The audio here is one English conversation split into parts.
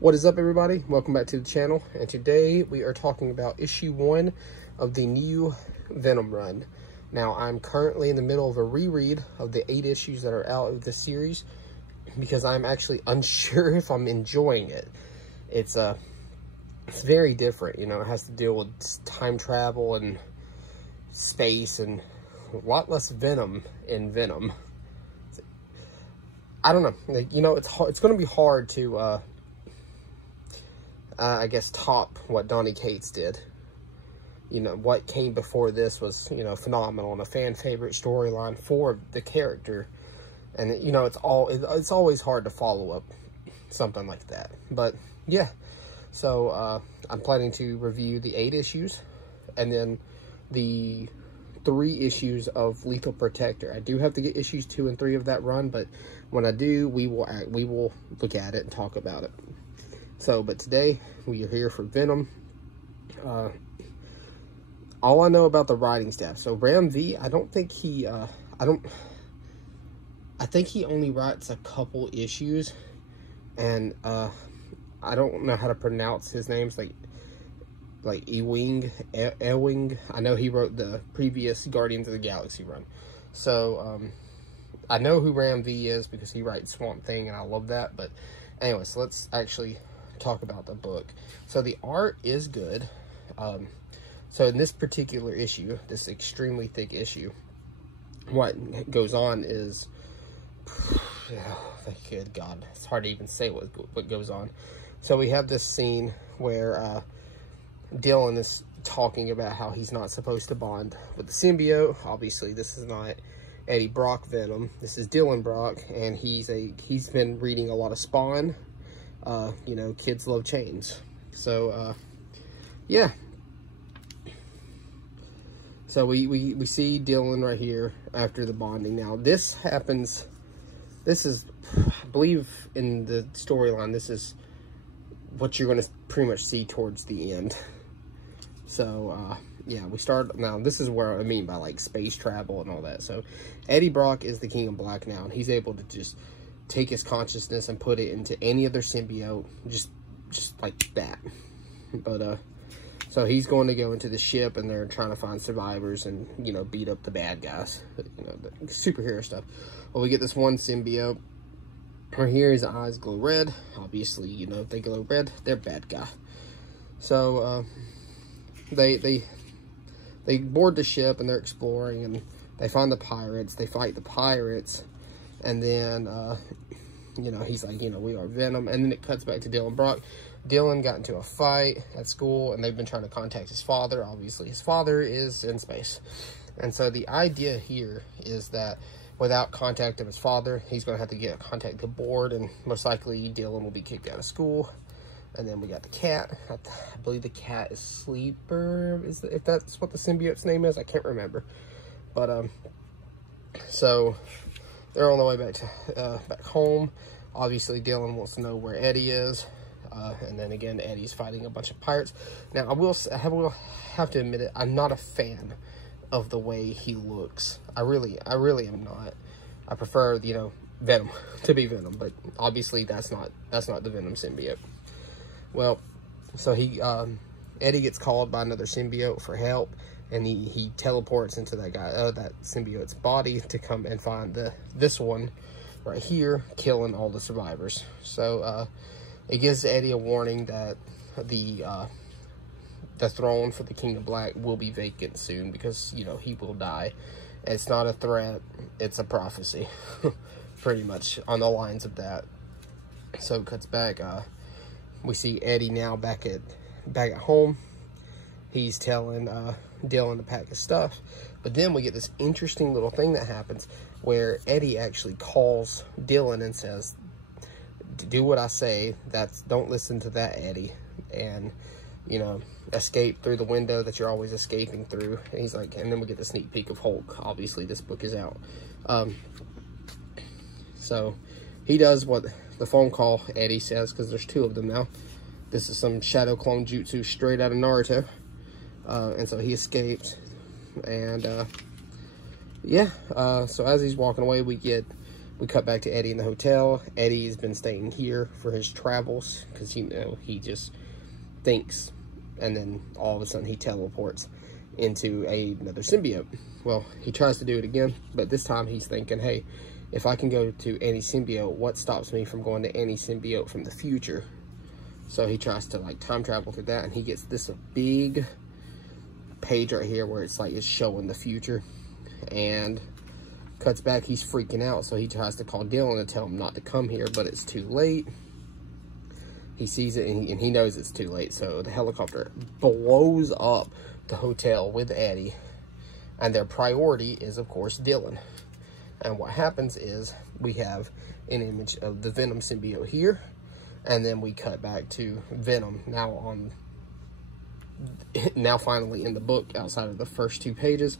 What is up, everybody? Welcome back to the channel, and today we are talking about issue 1 of the new Venom run. Now, I'm currently in the middle of a reread of the 8 issues that are out of this series because I'm actually unsure if I'm enjoying it. It's very different, you know. It has to deal with time travel and space and a lot less Venom in Venom. I don't know, like, you know, it's going to be hard to I guess top what Donny Cates did. You know, what came before this was, you know, phenomenal and a fan favorite storyline for the character. And, you know, it's always hard to follow up something like that. But, yeah. So, I'm planning to review the 8 issues and then the 3 issues of Lethal Protector. I do have to get issues 2 and 3 of that run, but when I do, we will look at it and talk about it. So, but today, we are here for Venom. All I know about the writing staff. So, Ram V, I don't think he, I think he only writes a couple issues. And, I don't know how to pronounce his names, like Ewing. I know he wrote the previous Guardians of the Galaxy run. So, I know who Ram V is because he writes Swamp Thing, and I love that. But, anyways, let's actually talk about the book. So the art is good. So in this particular issue, this extremely thick issue, what goes on is, oh, good God, it's hard to even say what goes on. So we have this scene where Dylan is talking about how he's not supposed to bond with the symbiote. Obviously, this is not Eddie Brock Venom. This is Dylan Brock, and he's been reading a lot of Spawn. You know, kids love chains. So, yeah. So we see Dylan right here after the bonding. Now, this happens, this is, I believe in the storyline, this is what you're going to pretty much see towards the end. So, yeah, we start, now this is where I mean by like space travel and all that. So, Eddie Brock is the King of Black now, and he's able to just take his consciousness and put it into any other symbiote, just like that. But so he's going to go into the ship, and they're trying to find survivors and, you know, beat up the bad guys, you know, the superhero stuff. Well, we get this one symbiote right here. His eyes glow red. Obviously, you know, if they glow red, they're bad guy. So they board the ship, and they're exploring, and they find the pirates. They fight the pirates. And then, you know, he's like, you know, we are Venom. And then it cuts back to Dylan Brock. Dylan got into a fight at school, and they've been trying to contact his father. Obviously, his father is in space. And so the idea here is that without contact of his father, he's going to have to get contact the board, and most likely Dylan will be kicked out of school. And then we got the cat. I believe the cat is Sleeper, if that's what the symbiote's name is. I can't remember. But, so they're on the way back home. Obviously, Dylan wants to know where Eddie is. And then again, Eddie's fighting a bunch of pirates. Now, I will have to admit it, I'm not a fan of the way he looks. I really am not. I prefer, you know, Venom to be Venom, but obviously that's not the Venom symbiote. Well, so Eddie gets called by another symbiote for help, and he teleports into that symbiote's body to come and find this one right here, killing all the survivors. So it gives Eddie a warning that the throne for the King of Black will be vacant soon, because, you know, he will die. It's not a threat, it's a prophecy. Pretty much on the lines of that. So it cuts back. We see Eddie now back at home. He's telling Dylan to pack his stuff. But then we get this interesting little thing that happens where Eddie actually calls Dylan and says, do what I say. Don't listen to that, Eddie. And, you know, escape through the window that you're always escaping through. And he's like, and then we get the sneak peek of Hulk. Obviously, this book is out. So he does what the phone call Eddie says, because there's 2 of them now. This is some shadow clone jutsu straight out of Naruto. And so he escaped. And, yeah. So as he's walking away, we get We cut back to Eddie in the hotel. Eddie has been staying here for his travels because, you know, he just thinks, and then all of a sudden he teleports into another symbiote. Well, he tries to do it again, but this time he's thinking, hey, if I can go to any symbiote, what stops me from going to any symbiote from the future? So he tries to like time travel through that, and he gets this big page right here where it's like it's showing the future, and cuts back, he's freaking out, so he tries to call Dylan to tell him not to come here, but it's too late. He sees it, and he knows it's too late, so the helicopter blows up the hotel with Eddie, and their priority is, of course, Dylan. And what happens is we have an image of the Venom symbiote here, and then we cut back to Venom now finally in the book outside of the first 2 pages,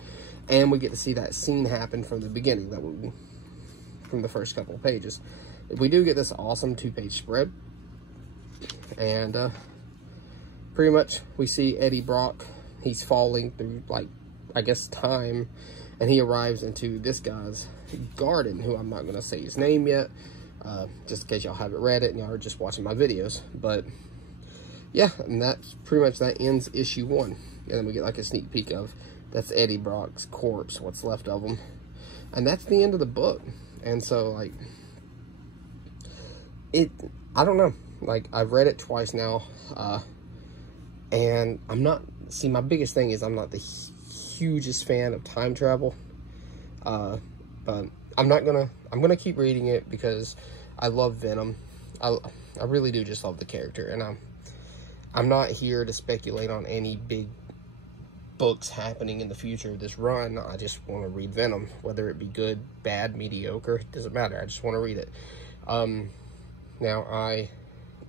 and we get to see that scene happen from the beginning, from the first couple of pages. We do get this awesome 2-page spread, and pretty much we see Eddie Brock. He's falling through, like, I guess time, and he arrives into this guy's garden, who I'm not going to say his name yet, just in case y'all haven't read it and y'all are just watching my videos. But yeah, and that's pretty much, that ends issue 1. And then we get like a sneak peek of, that's Eddie Brock's corpse, what's left of him. And that's the end of the book. And so, like, I don't know. Like, I've read it twice now. And I'm not, see, my biggest thing is I'm not the hugest fan of time travel. But I'm gonna keep reading it because I love Venom. I really do just love the character. And I'm not here to speculate on any big books happening in the future of this run. I just want to read Venom, whether it be good, bad, mediocre, it doesn't matter. I just want to read it. Now I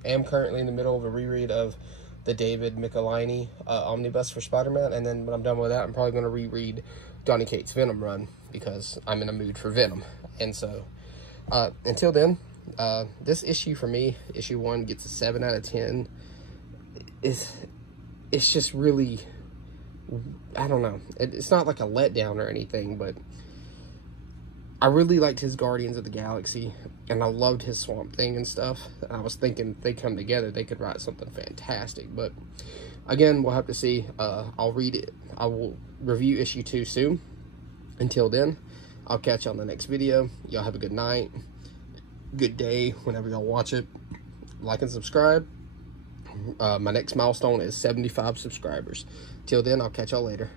am currently in the middle of a reread of the David Michelinie omnibus for Spider-Man, and then when I'm done with that, I'm probably going to reread Donny Cates' Venom run because I'm in a mood for Venom. And so until then, this issue for me, issue 1, gets a 7 out of 10. It's just really, I don't know. It's not like a letdown or anything, but I really liked his Guardians of the Galaxy, and I loved his Swamp Thing and stuff. I was thinking if they come together, they could write something fantastic. But again, we'll have to see. I'll read it. I will review issue 2 soon. Until then, I'll catch you on the next video. Y'all have a good night, good day, whenever y'all watch it. Like and subscribe. My next milestone is 75 subscribers. Till then, I'll catch y'all later.